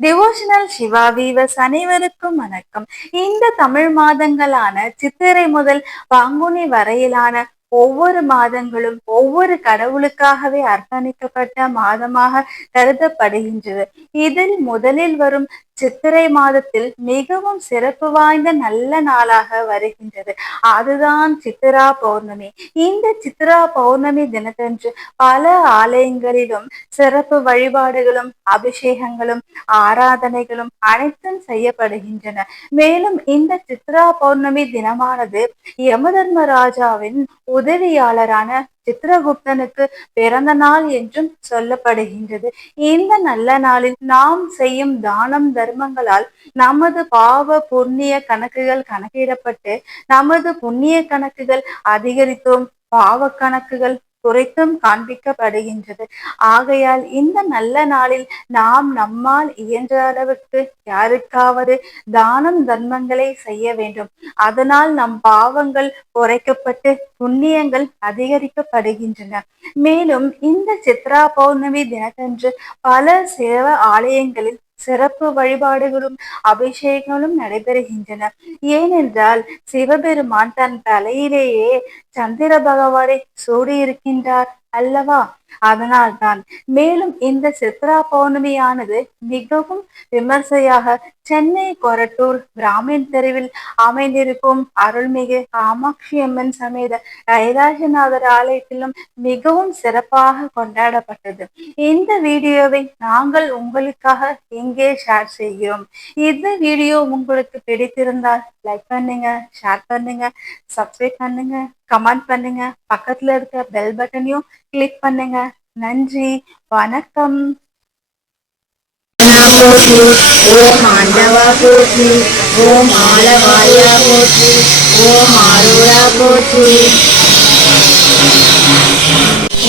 Devotional Siva viewers அனைவருக்கும் வணக்கம். இந்த தமிழ் மாதங்களான சித்திரை முதல் பங்குனி வரையிலான ஒவ்வொரு மாதங்களும் ஒவ்வொரு கடவுளுக்காகவே அர்ப்பணிக்கப்பட்ட மாதமாக கருதப்படுகின்றது. இதில் முதலில் வரும் சித்திரை மாதத்தில் மிகவும் சிறப்பு வாய்ந்த நல்ல நாளாக வருகின்றது. அதுதான் சித்திரா பௌர்ணமி. இந்த சித்திரா பௌர்ணமி தினத்தன்று பல ஆலயங்களிலும் சிறப்பு வழிபாடுகளும் அபிஷேகங்களும் ஆராதனைகளும் அனைத்தும் செய்யப்படுகின்றன. மேலும் இந்த சித்ரா பௌர்ணமி தினமானது யமதர்மராஜாவின் உதவியாளரான சித்திரகுப்தனுக்கு பிறந்த நாள் என்றும் சொல்லப்படுகின்றது. இந்த நல்ல நாளில் நாம் செய்யும் தானம் தர்மங்களால் நமது பாவ புண்ணிய கணக்குகள் கணக்கிடப்பட்டு நமது புண்ணிய கணக்குகள் அதிகரித்தும் பாவ கணக்குகள் குறைத்தும் காண்பிக்கப்படுகின்றது. ஆகையால் இந்த நல்ல நாளில் நாம் நம்மால் இயன்ற அளவுக்கு யாருக்காவது தானம் தர்மங்களை செய்ய வேண்டும். அதனால் நம் பாவங்கள் குறைக்கப்பட்டு புண்ணியங்கள் அதிகரிக்கப்படுகின்றன. மேலும் இந்த சித்ரா பௌர்ணமி தினத்தன்று பல சேவ ஆலயங்களில் சிறப்பு வழிபாடுகளும் அபிஷேகங்களும் நடைபெறுகின்றன. ஏனென்றால் சிவபெருமான் தன் தலையிலேயே சந்திர பகவானை சூடியிருக்கின்றார் அல்லவா? அதனால்தான் மேலும் இந்த சித்ரா பௌர்ணமியானது மிகவும் விமர்சையாக சென்னை கொரட்டூர் பிராமின் தெருவில் அமைந்திருக்கும் அருள்மிகு காமாட்சி அம்மன் சமேத கைலாசநாதர் ஆலயத்திலும் மிகவும் சிறப்பாக கொண்டாடப்பட்டது. இந்த வீடியோவை நாங்கள் உங்களுக்காக இங்கே ஷேர் செய்கிறோம். இந்த வீடியோ உங்களுக்கு பிடித்திருந்தால் லைக் பண்ணுங்க ஷேர் பண்ணுங்க சப்ஸ்கிரைப் பண்ணுங்க. கமெண்ட் பண்ணுங்க. பக்கத்துல இருக்க பெல் பட்டனையும் கிளிக் பண்ணுங்க. நன்றி. வணக்கம். ஓம் ஆண்டவா போற்றி. ஓம் ஆலவாயா போற்றி ஓம் ஆரோரா போற்றி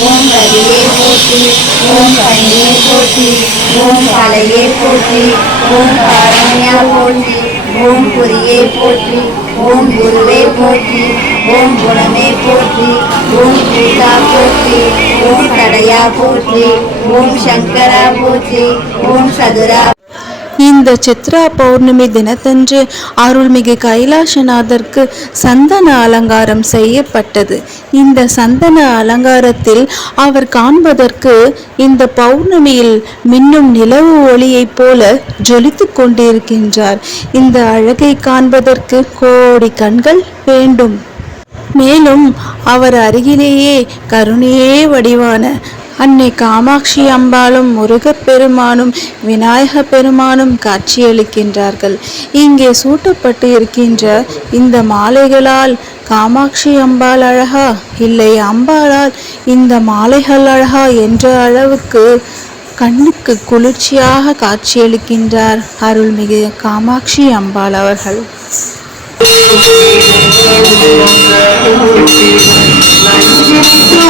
ஓம் கரியே போற்றி ஓம் கனியே போற்றி. ஓம் கலையே போற்றி. ஓம் காரண்யா போற்றி. ஓம் புரியே போற்றி. ஓம் குருவே போற்றி ஓம் குணமே போற்றி ஓம் கீதா போற்றி ஓம் கடையா போற்றி ஓம் சங்கரா போற்றி ஓம் சதுரா இந்த சித்ரா பௌர்ணமி தினத்தன்று அருள்மிகு கைலாசநாதருக்கு சந்தன அலங்காரம் செய்யப்பட்டது. இந்த சந்தன அலங்காரத்தில் அவர் காண்பதற்கு இந்த பௌர்ணமியில் மின்னும் நிலவு ஒளியைப் போல ஜொலித்துக் கொண்டிருக்கின்றார். இந்த அழகை காண்பதற்கு கோடி கண்கள் வேண்டும். மேலும் அவர் அருகிலேயே கருணையே வடிவான அன்னை காமாட்சி அம்பாளும் முருகப்பெருமானும் விநாயக பெருமானும் காட்சியளிக்கின்றார்கள். இங்கே சூட்டப்பட்டு இருக்கின்ற இந்த மாலைகளால் காமாட்சி அம்பாள் அழகா? இல்லை அம்பாளால் இந்த மாலைகள் அழகா என்ற அளவுக்கு கண்ணுக்கு குளிர்ச்சியாக காட்சியளிக்கின்றார் அருள்மிகு காமாட்சி அம்பாள் அவர்கள். Thank.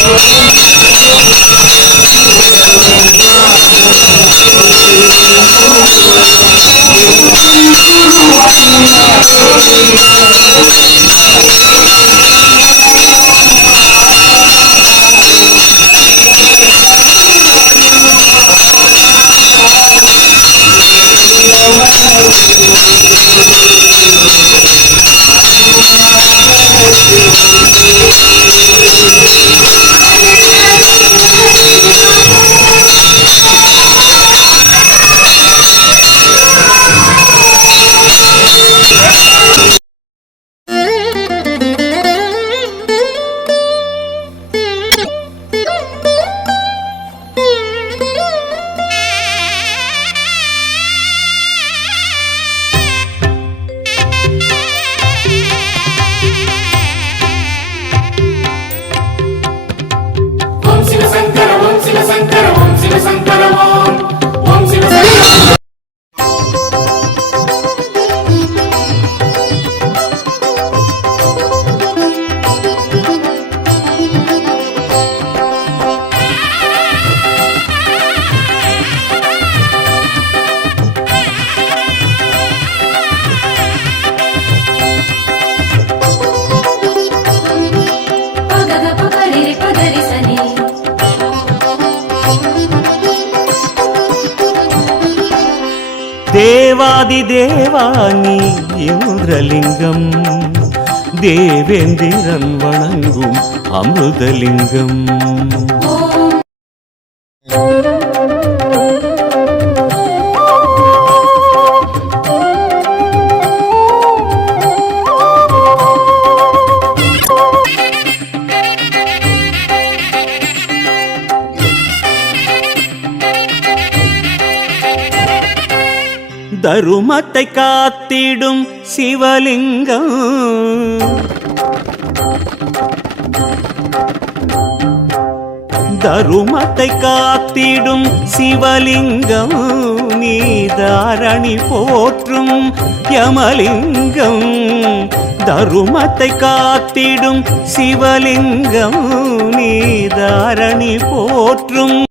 Thank you. தேவாதி தேவானி இந்திரலிங்கம் தேவேந்திரன் வணங்கும் அமிர்தலிங்கம் தருமத்தை காத்திடும் சிவலிங்கம். தருமத்தை காத்திடும் சிவலிங்கம். நீதாரணி போற்றும் யமலிங்கம். தருமத்தை காத்திடும் சிவலிங்கம். நீதாரணி போற்றும்